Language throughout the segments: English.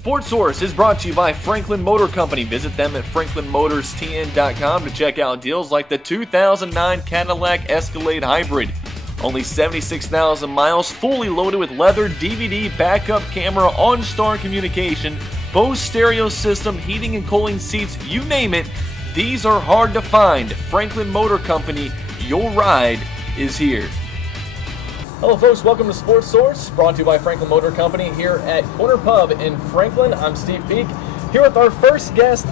Sports Source is brought to you by Franklin Motor Company. Visit them at franklinmotorstn.com to check out deals like the 2009 Cadillac Escalade Hybrid. Only 76,000 miles, fully loaded with leather, DVD, backup camera, OnStar communication, Bose stereo system, heating and cooling seats, you name it. These are hard to find. Franklin Motor Company, your ride is here. Hello folks, welcome to Sports Source, brought to you by Franklin Motor Company here at Corner Pub in Franklin. I'm Steve Peak, here with our first guest,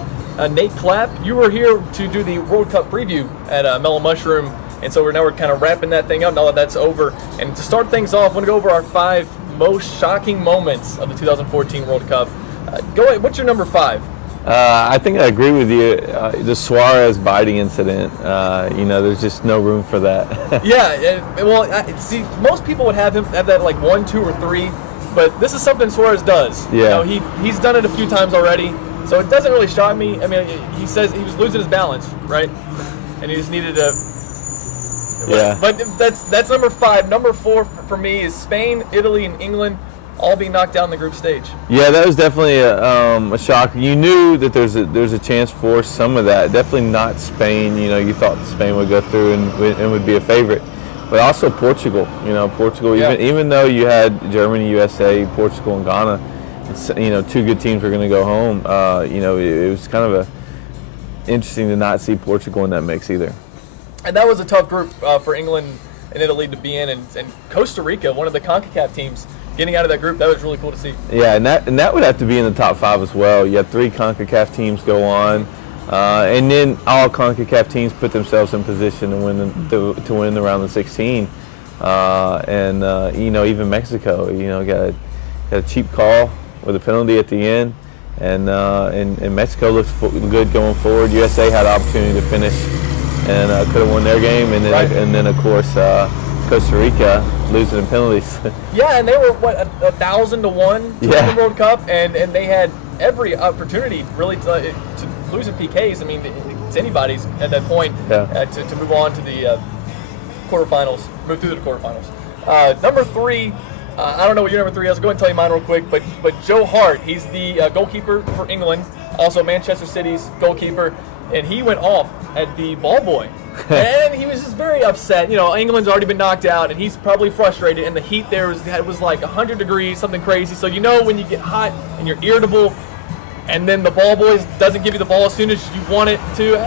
Nate Clapp. You were here to do the World Cup preview at Mellow Mushroom, and so we're kind of wrapping that thing up now that that's over. And to start things off, I want to go over our 5 most shocking moments of the 2014 World Cup. Go ahead, what's your number 5? I think I agree with you. The Suarez biting incident, there's just no room for that. See, most people would have that like 1, 2, or 3, but this is something Suarez does. Yeah. He's done it a few times already, so it doesn't really shock me. I mean, he says he was losing his balance, right? And he just needed to. Yeah. But that's number 5. Number 4 for me is Spain, Italy, and England all being knocked down in the group stage. Yeah, that was definitely a shock. You knew that there's a chance for some of that. Definitely not Spain. You thought Spain would go through and would be a favorite, but also Portugal. Portugal. Yeah. Even though you had Germany, USA, Portugal, and Ghana, it's, 2 good teams were going to go home. It was kind of interesting to not see Portugal in that mix either. And that was a tough group for England and Italy to be in, and Costa Rica, one of the CONCACAF teams, getting out of that group. That was really cool to see. Yeah, and that would have to be in the top 5 as well. You had 3 CONCACAF teams go on, and then all CONCACAF teams put themselves in position to win the round of 16. Even Mexico, got a cheap call with a penalty at the end, and Mexico looks good going forward. USA had an opportunity to finish and could have won their game, and then right. And then of course Costa Rica losing in penalties. Yeah, and they were 1,000 to 1 to win the World Cup, and they had every opportunity really to lose in PKs. I mean, it's anybody's at that point to move on to the quarterfinals, move through the quarterfinals. Number 3. I don't know what your number 3 is. I'll go ahead and tell you mine real quick. But Joe Hart, he's the goalkeeper for England, also Manchester City's goalkeeper, and he went off at the ball boy. And he was just very upset. England's already been knocked out, and he's probably frustrated. And the heat there was like 100 degrees, something crazy. So when you get hot and you're irritable, and then the ball boy doesn't give you the ball as soon as you want it to.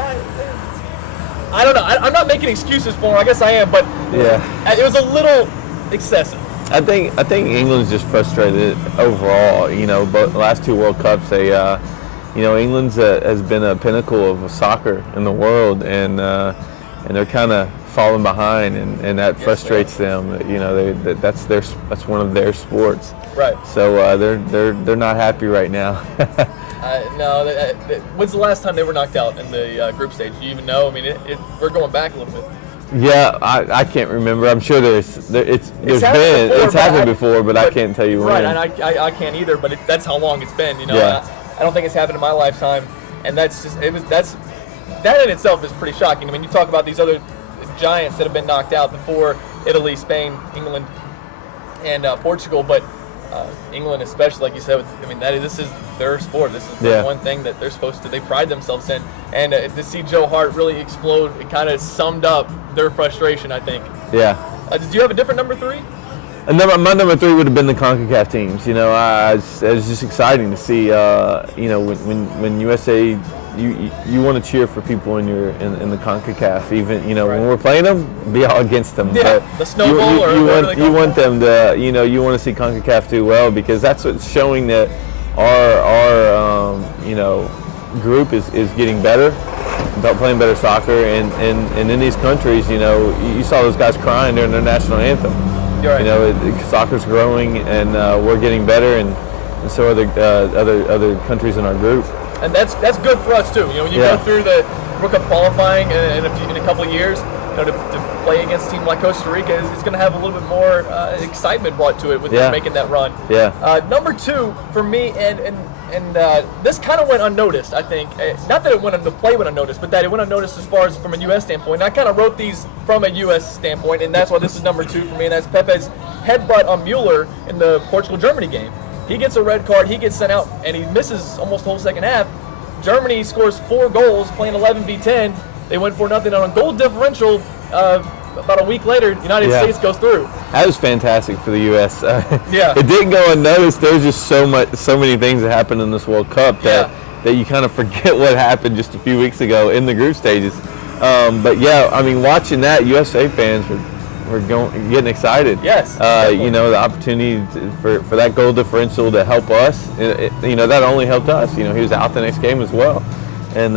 I don't know. I'm not making excuses for him. I guess I am, but it was a little excessive. I think England's just frustrated overall. But the last 2 World Cups, England's has been a pinnacle of soccer in the world, and they're kind of falling behind, and that frustrates them. That's one of their sports. Right. So they're not happy right now. No. When's the last time they were knocked out in the group stage? Do you even know? I mean, we're going back a little bit. Yeah, I can't remember. I'm sure it's happened before, but I can't tell you when. Right, and I can't either. But that's how long it's been. Yeah. I don't think it's happened in my lifetime, and that in itself is pretty shocking. I mean, you talk about these other giants that have been knocked out before: Italy, Spain, England, and Portugal. But England, especially, like you said, this is their sport. This is the one thing that they pride themselves in. And to see Joe Hart really explode, it kind of summed up their frustration, I think. Yeah. Do you have a different number 3? My number 3 would have been the CONCACAF teams. It was just exciting to see. When USA, you want to cheer for people in the CONCACAF. Even when we're playing them, be all against them. Yeah, but the snowball you want them to. You want to see CONCACAF do well, because that's what's showing that our group is getting better, about playing better soccer, and in these countries, you saw those guys crying during their national anthem. You're right. Soccer's growing, and we're getting better, and so are the other countries in our group. And that's good for us too. When you go through the World Cup qualifying in a couple of years, to play against a team like Costa Rica is going to have a little bit more excitement brought to it with them making that run. Yeah. Number 2 for me, and this kind of went unnoticed, I think. Not that the play went unnoticed, but that it went unnoticed as far as from a U.S. standpoint. And I kind of wrote these from a U.S. standpoint, and that's why this is number 2 for me, and that's Pepe's headbutt on Mueller in the Portugal-Germany game. He gets a red card. He gets sent out, and he misses almost the whole second half. Germany scores 4 goals, playing 11v10. They win 4-0 on a goal differential. About a week later, the United States goes through. That was fantastic for the U.S. It didn't go unnoticed. There was just so many things that happened in this World Cup that you kind of forget what happened just a few weeks ago in the group stages. But yeah, I mean, watching that, USA fans were getting excited. Yes. You know, the opportunity for that goal differential to help us. You know, that only helped us. You know, he was out the next game as well. And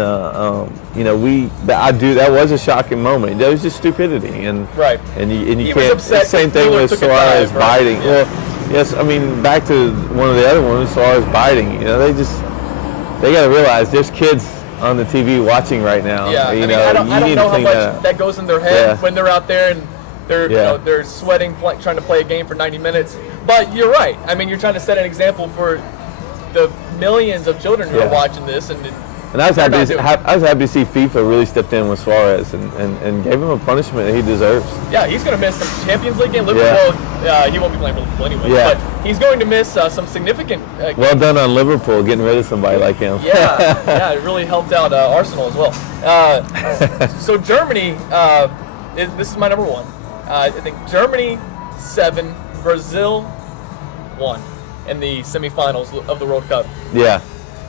you know, that was a shocking moment. That was just stupidity, and you can't. Same thing with Suarez biting. Yeah. Well, yes, I mean, back to one of the other ones, Suarez biting. You know, they got to realize there's kids on the TV watching right now. Yeah, you I mean, know, I don't know how much that goes in their head when they're out there and they're they're sweating, trying to play a game for 90 minutes. But you're right. I mean, you're trying to set an example for the millions of children who are watching this, and I was happy to see FIFA really stepped in with Suarez and gave him a punishment that he deserves. Yeah, he's going to miss some Champions League game. Liverpool, he won't be playing for Liverpool anyway. Yeah. But he's going to miss some significant. Well done on Liverpool getting rid of somebody like him. Yeah, it really helped out Arsenal as well. So Germany, this is my number one. I think Germany 7, Brazil 1 in the semifinals of the World Cup. Yeah.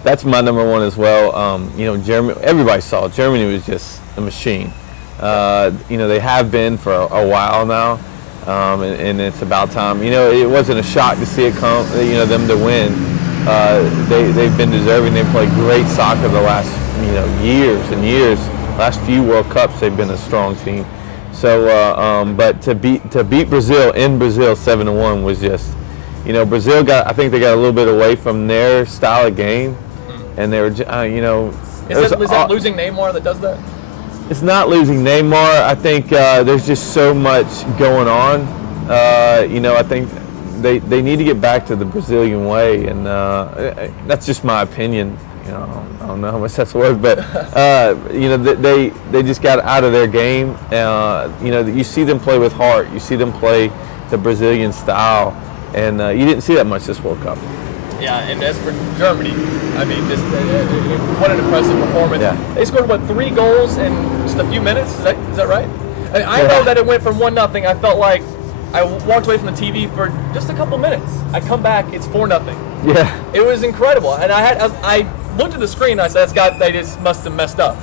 That's my number one as well. You know, Germany. Everybody saw Germany was just a machine. You know, they have been for a while now, and it's about time. You know, it wasn't a shock to see it come. You know, them to win. They've been deserving. They played great soccer the last years and years. Last few World Cups, they've been a strong team. So, but to beat Brazil in Brazil 7-1 was just. You know, Brazil I think they got a little bit away from their style of game. And they were, you know... Is that losing Neymar that does that? It's not losing Neymar. I think there's just so much going on. You know, I think they need to get back to the Brazilian way, and that's just my opinion. You know, I don't know how much that's worth, but you know, they just got out of their game. You know, you see them play with heart. You see them play the Brazilian style, and you didn't see that much this World Cup. Yeah, and as for Germany, I mean, just what an impressive performance. Yeah. They scored, 3 goals in just a few minutes? Is that right? And I know that it went from 1-0. I felt like I walked away from the TV for just a couple minutes. I come back, it's 4-0. Yeah. It was incredible. And I looked at the screen and I said, they just must have messed up.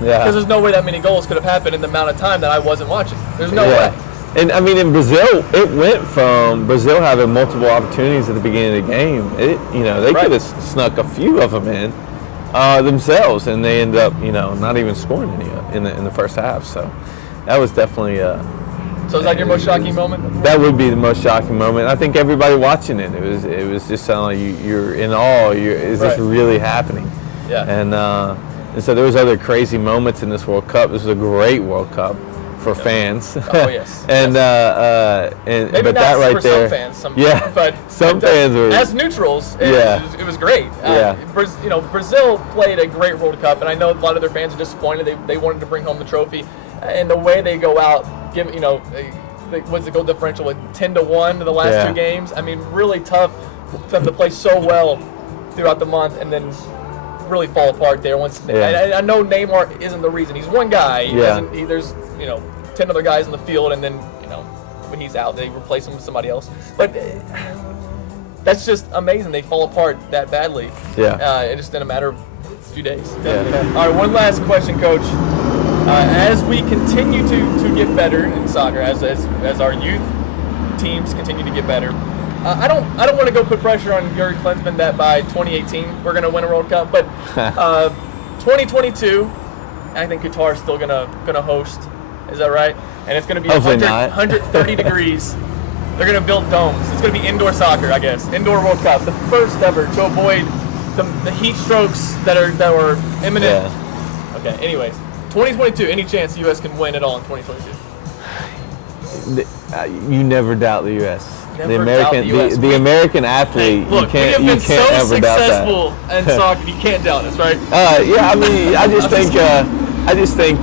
Yeah. Because there's no way that many goals could have happened in the amount of time that I wasn't watching. There's no way. And I mean, in Brazil, it went from Brazil having multiple opportunities at the beginning of the game. You know, they could have snuck a few of them in themselves, and they ended up, you know, not even scoring any in the first half. So that was definitely. So is that your most shocking moment? That would be the most shocking moment. I think everybody watching it was just sounding like you're in awe. Is this really happening? Yeah. And so there was other crazy moments in this World Cup. This was a great World Cup for fans. Oh yes. and maybe but not that right for there, some fans, but some fans were as neutrals. It was great. You know, Brazil played a great World Cup, and I know a lot of their fans are disappointed. They wanted to bring home the trophy, and the way they go out, what's the goal differential, like 10-1 in the last 2 games. I mean, really tough for them to play so well throughout the month, and then really fall apart there. I know Neymar isn't the reason. He's one guy. There's 10 other guys in the field, and then when he's out, they replace him with somebody else. But that's just amazing. They fall apart that badly. Just in a matter of a few days. All right, one last question, Coach. As we continue to get better in soccer, as our youth teams continue to get better, I don't want to go put pressure on Jurgen Klinsmann that by 2018 we're going to win a World Cup, but 2022, I think Qatar's still gonna host. Is that right? And it's going to be 130 degrees. They're going to build domes. It's going to be indoor soccer, I guess. Indoor World Cup, the first ever to avoid the heat strokes that were imminent. Yeah. Okay. Anyways, 2022. Any chance the U.S. can win at all in 2022? You never doubt the U.S. Never The American, doubt the American athlete. Look, you can't we have been so ever doubt that. successful in soccer. You can't doubt us, right? Yeah. I mean, I just think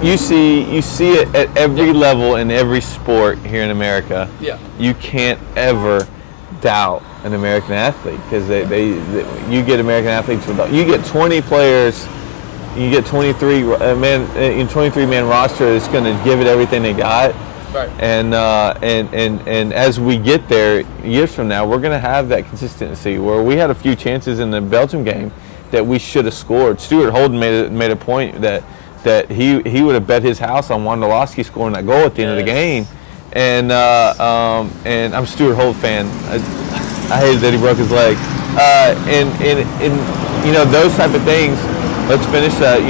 you see it at every level in every sport here in America. Yeah. You can't ever doubt an American athlete because you get American athletes you get 20 players, you get 23 man roster that's going to give it everything they got. Right. And as we get there years from now, we're going to have that consistency where we had a few chances in the Belgium game that we should have scored. Stuart Holden made a point that he would have bet his house on Wondolowski scoring that goal at the end of the game. And I'm a Stuart Holt fan. I hated that he broke his leg. And those type of things. Let's finish that.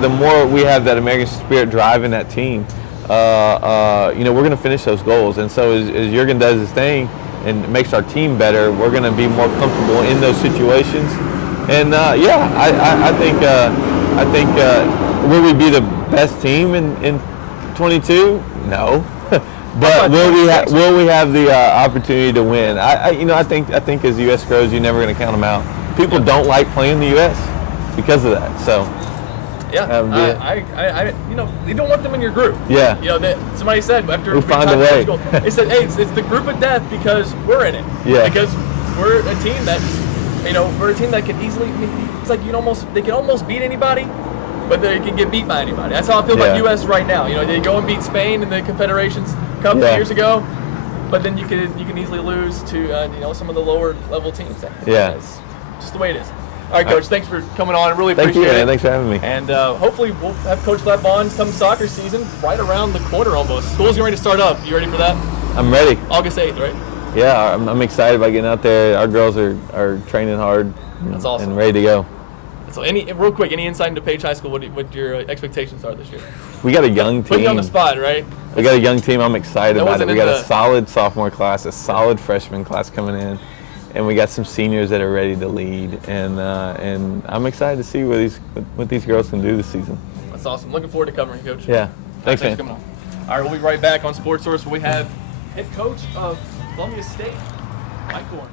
The more we have that American spirit driving that team, we're going to finish those goals. And so as Jurgen does his thing and makes our team better, we're going to be more comfortable in those situations. And I think will we be the best team in 22? No. But will we have the opportunity to win? I think as the U.S. grows, you're never going to count them out. People don't like playing the U.S. because of that. So you don't want them in your group. Yeah. Somebody said after we find a way. They said, hey, it's the group of death because we're in it. Yeah. Because we're a team that can easily. It's like they can almost beat anybody. But they can get beat by anybody. That's how I feel about U.S. right now. They go and beat Spain in the Confederations Cup years ago, but then you can easily lose to some of the lower level teams. It's just the way it is. All right, Coach. Thanks for coming on. I really appreciate it. Man. Thanks for having me. And hopefully we'll have Coach Clapp on come soccer season right around the corner almost. School's getting ready to start up. You ready for that? I'm ready. August 8th, right? Yeah, I'm excited about getting out there. Our girls are training hard. That's awesome. And ready to go. So, real quick, any insight into Page High School? What your expectations are this year? We got a young team. Put you on the spot, right? We got a young team. I'm excited about it. We got a solid sophomore class, a solid freshman class coming in, and we got some seniors that are ready to lead. And I'm excited to see what these girls can do this season. That's awesome. Looking forward to covering, Coach. Yeah. Thanks, man. man. For coming on. All right, we'll be right back on Sports Source. We have head coach of Columbia State, Mike Gorn.